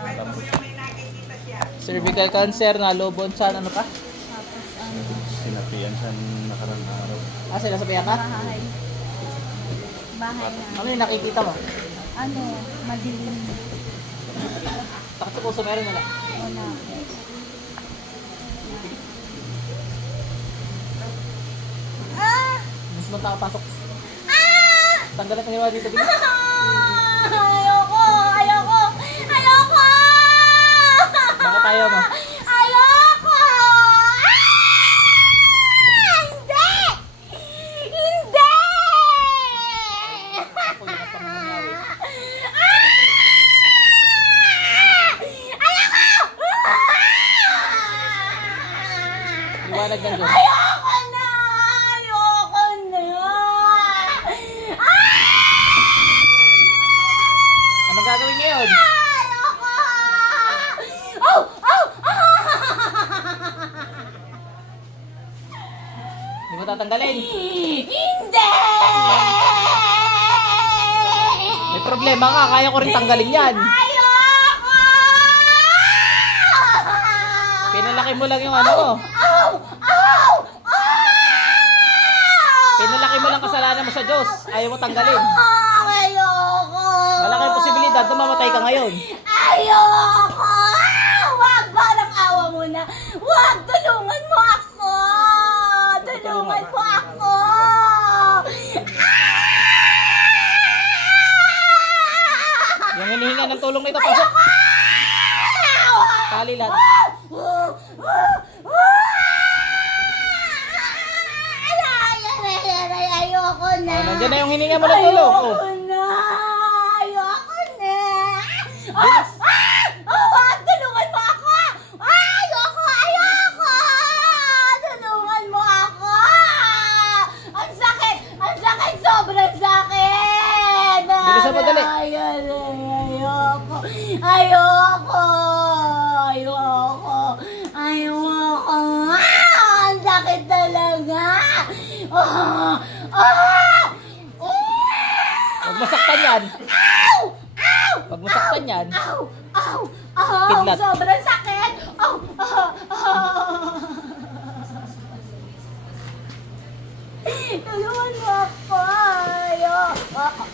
Tapos cervical cancer, nalobon sa ano pa? tapos sinapian sa nakarang araw. Ah, sila sa ka? bahay. Bahay na. Ano yung nakikita mo? Ano, madilim. Takot sa puso, meron wala. Wala. Mas mong tao pasok. Ah! Tanggalan ka niwa dito. Bigla. Ayoko! Ayoko! Ayoko! Bakit ayaw mo? Ayoko! Hindi! Hindi! Ako yung at pangangawi. Liwanag ng Diyos. Ayoko na! Ayoko na! Anong gagawin ngayon? Ayoko! Oh! Oh! Hindi mo tatanggalin. Hindi! May problema nga, kaya ko rin tanggalin yan. Ayoko! Pinalaki mo lang yung ano mo. Ow! Ow! Pinalaki mo lang kasalanan mo sa Diyos. Ayaw mo tanggalin. Ayoko! Malaki ang posibilidad na mamatay ka ngayon. Ayoko! Wag! Parang awa mo na. Wag! Tulungan mo ako! Tulungan mo ako! Yung hinihinga ng tulong nito, pasok. Tali lahat. Ayoko na. Oh, nandiyan na yung hininga mo ng tulong. Oh. Ayoko na. Ayoko na. Ah! Ah! Oh, wag! Tulungan mo ako! Ayoko! Ayoko! Tulungan mo ako! Ang sakit! Ang sakit! Sobrang sakit! Bilisan mo, dali. Ayoko! Ayoko! Ayoko! Ayoko! Ah! Ang sakit talaga! Ah! Ah! Huwag masaktan yan. Ow! Ow! Huwag masaktan yan. Ow! Ow! Ow! Kidlat. Sobrang sakit! Ow! Tulungan mo ako! Ayoko!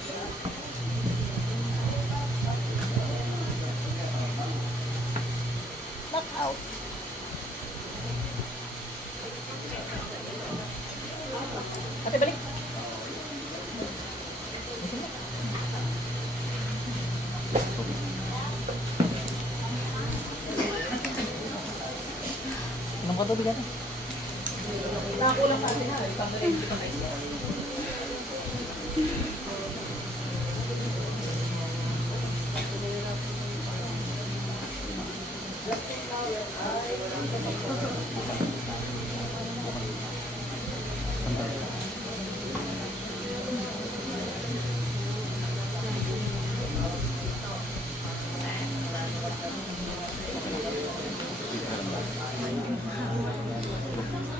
Look out! Ate, balik. Anong katubig natin? Nakakulang sa atin ha. Tanggalin dito na ito.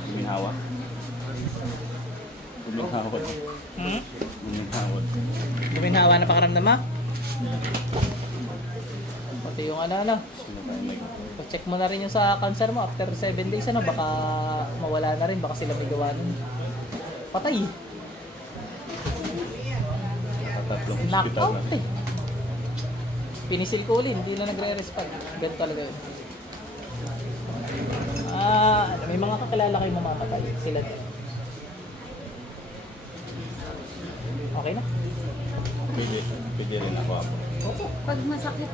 Guminhawa. Guminhawa. Guminhawa. Guminhawa na pakaramdam mo? Pati yung ano. Check mo na rin yung sa cancer mo after 7 days ano, baka mawala na rin, baka sila may gawa nun. Patay. Tatlong hospital Knockout na. eh. Pinisil-kulin, hindi na nagre-respond. Ganito talaga yun. May mga kakilala kayo mamamatay. Sila din. Okay na? Pwede rin ako. Opo. Pag masakit,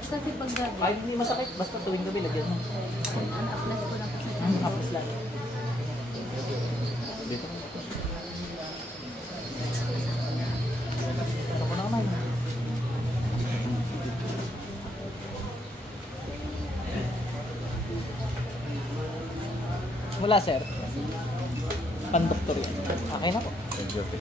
kasi pag gabi, Kahit hindi masakit, basta tuwing gabi, lagyan mo. apply ko lang kasi. Tapos lang. Dito. Ano ko na naman? Wala sir. Pandoktor yun. Okay na po. Thank you.